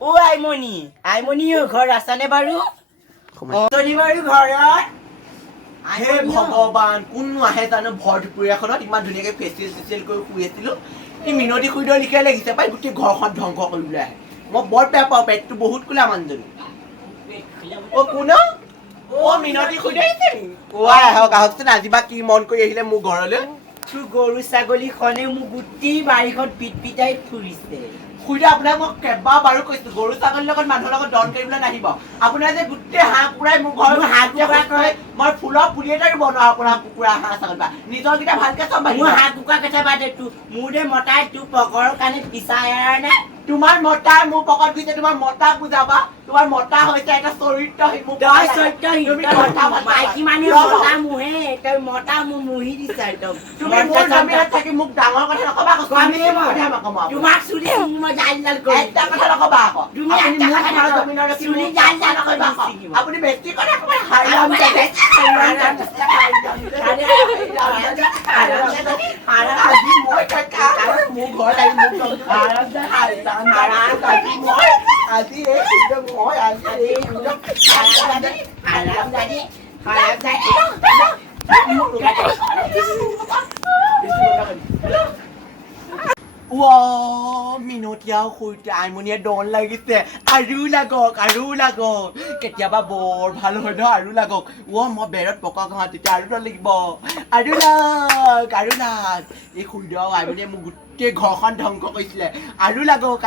ও আইমণি ঘৰ আছানে বাৰু? তনি বাৰু ঘৰত? হে ভগৱান কোননো আহে জানো ভৰ দুপৰীয়াখনত ইমান ধুনীয়াকে ফেচিয়েল কৰি শুই আছিলো ই মিনতি খুৰীদেউৰ লিখিয়াই লাগিছে পাই গোটেই ঘৰখন ধ্বংস কৰিবলৈ আহে মই বৰ বেয়া পাওঁ পেটটো বহুত কোলা মানুহজনী অ কোন অ মিনতি খুৰীদেউ আহিছে আহকচোন আজি বা কি মন কৰি আহিলে মোৰ ঘৰলৈ তোৰ গৰু ছাগলীখনে মোক গোটেই বাৰীখন পিটপিটাই ফুৰিছে। খুৰীদেউ আপোনাক মই কেইবাবাৰো কৈছো গৰু ছাগলীৰ লগত মানুহৰ লগত দন কৰিবলৈ নাহিব আপোনাৰ যে গোটেই হাঁহ কুকুৰাই মোৰ ঘৰৰ হাঁহ কুকুৰা কয় মই ফুলৰ পুলি এটা ৰুব নোৱাৰো আপোনাৰ কুকুৰা হাঁহ ছাগলী বা নিজৰ কেইটা ভালকে চম্ভালিব মোৰ হাঁহ কুকুৰা কথা বাদে মোৰ দে মতাই তোৰ পকৰৰ কাৰণে পিছা এৰা নে তোমাৰ মতা মোৰ পকত গৈছে তোমাৰ মতা বুজাবা তোমাৰ মতা হৈছে এটা চৰিত্ৰহীন মোক তই চৰিত্ৰহীন মাইকী মানুহে মতা মুহে তই মতা মোক মুহি দিছ একদম তুমি মোৰ জমিনত থাকি মোক ডাঙৰ কথা নকবা তোমাক চুলি মই জাল জাল কৰি এটা কথা নকবা আকৌ তুমি আপুনি এটা মোৰ কথা ঘৰৰ জমিনত ৰাখি চুলি মোক জাল জাল নকবা আকৌ। কৰি আপুনি বেছি কথা কয় হাইৰাম আজি মই কাকা মোৰ ঘৰত আহি মোক আজি এই মই আজি এই মিনতীয়াও সৈতে আইমণিয়ে দন লাগিছে আৰু লাগক কেতিয়াবা বৰ ভাল হয় ন আৰু লাগক মই বেৰত পকা ঘাঁহ তেতিয়া আৰু দন লাগিব আৰু লাগ এই সূৰ্য আইমণিয়ে মোক গোটেই ঘৰখন ধ্বংস কৰিছিলে আৰু লাগক